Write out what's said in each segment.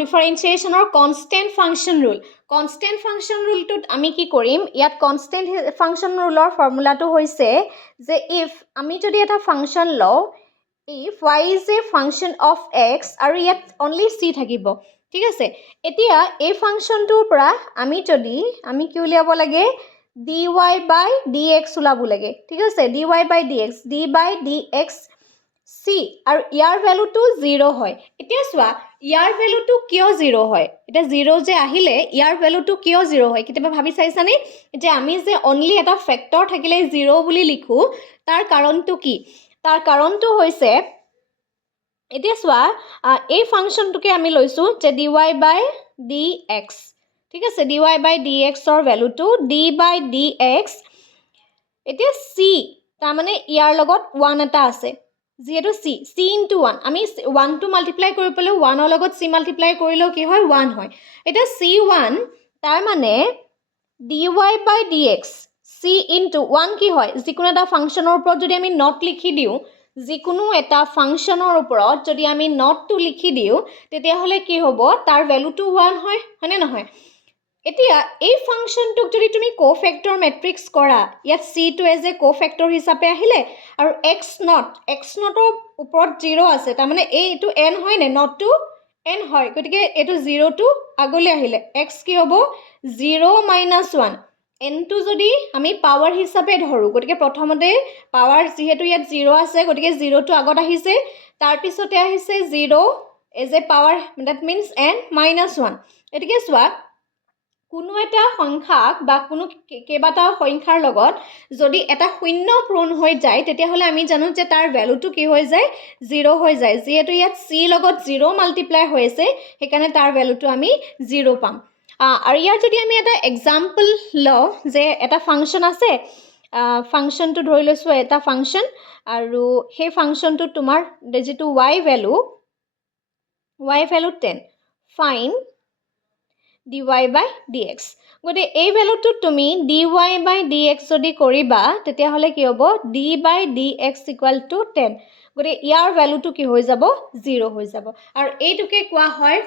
ডিফাৰেঞ্চিয়েশ্যনৰ constant function rule constant function ৰুলটোত আমি কি কৰিম ইয়াত কনষ্টেণ্ট ফাংচন ৰুলৰ ফৰ্মুলাটো হৈছে যে ইফ আমি যদি এটা ফাংচন লওঁ if y is a function of x আৰু ইয়াত অনলি c থাকিব ঠিক আছে এতিয়া এই ফাংচনটোৰ পৰা আমি কি উলিয়াব লাগে dy by dx উলাব লাগে ঠিক আছে dy by dx d by dx c আৰু ইয়াৰ ভ্যালুটো 0 হয় এতিয়া চোৱা ইয়াৰ ভ্যালুটো কিয় 0 হয় এটা 0 যে আহিলে ইয়াৰ ভ্যালুটো কিয় 0 হয় কিতেবা ভাবি চাইছানে যে আমি যে অনলি এটা ফ্যাক্টৰ থাকিলে 0 বুলি লিখো তাৰ কাৰণটো কি তাৰ কাৰণটো হৈছে এতিয়া চোৱা এই ফাংচনটোকে আমি লৈছো যে dy by dx ঠিক আছে dy by dx ৰ ভ্যালুটো d by dx এতিয়া c তাৰ মানে ইয়াৰ লগত 1 এটা আছে যেটো c into 1 আমি 1 টো মাল্টিপ্লাই কৰি পেলে 1 ৰ লগত c মাল্টিপ্লাই কৰিলেও কি হয় 1 হয় এটা c1 তাৰ মানে dy by dx c into 1 কি হয় যিকোনো এটা ফাংচনৰ ওপৰত যদি আমি নট লিখি দিও যিকোনো এটা ফাংচনৰ ওপৰত যদি আমি নটটো লিখি দিও তেতিয়া হলে কি হ'ব তাৰ ভ্যালুটো 1 হয় হয়নে নহয় এতিয়া এই ফাংচনটোক যদি তুমি কোফেক্টৰ ম্যাট্ৰিক্স কৰা ইয়াত c টো এজ এ কোফেক্টৰ হিচাপে আহিলে আৰু x নটৰ ওপৰত 0 আছে তাৰ মানে এইটো n হয় নে নটটো n হয় গতিকে এটো 0 টো আগলৈ আহিলে x কি হ'ব 0 - 1 n টো যদি আমি পাৱাৰ হিচাপে ধৰো গতিকে প্ৰথমতে পাৱাৰ যেহেতু ইয়াত 0 আছে গতিকে 0 টো আগত আহিছে তাৰ পিছতে আহিছে 0 as a power that means n - 1 এটিকে চোৱা কোনো এটা সংখ্যাক বা কোনো কেবাটা সংখ্যাৰ লগত যদি এটা শূন্য পূৰণ হৈ যায় তেতিয়া হলে আমি জানো যে তাৰ ভ্যালুটো কি হৈ যায় 0 হৈ যায় যেহেতু ইয়াত c লগত 0 মাল্টিপ্লাই হৈছে সেইকাৰণে তাৰ ভ্যালুটো আমি 0 পাম আৰু ইয়াৰ যদি আমি এটা এক্সাম্পল লওঁ যে এটা ফাংচন আছে ফাংচনটো ধৰি লৈছো এটা ফাংচন আৰু সেই ফাংচনটো তোমাৰ যেটো y value 10 find dy by dx গতে এই ভ্যালুটো তুমি dy by dx যদি কৰিবা তেতিয়া হলে কি হ'ব d by dx = 10 গতে ইয়াৰ ভ্যালুটো কি হৈ যাব 0 হৈ যাব আৰু এইটোকে কোৱা হয়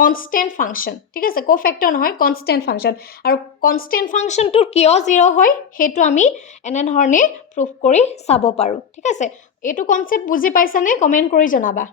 কনষ্টেণ্ট ফাংচন ঠিক আছে কোফেক্টৰ নহয় কনষ্টেণ্ট ফাংচন আৰু কনষ্টেণ্ট ফাংচনটো কিয় 0 হয় হেতু আমি এনে ধৰণে প্ৰুফ কৰি চাব পাৰো ঠিক আছে এইটো কনসেপ্ট বুজি পাইছানে কমেন্ট কৰি জনাবা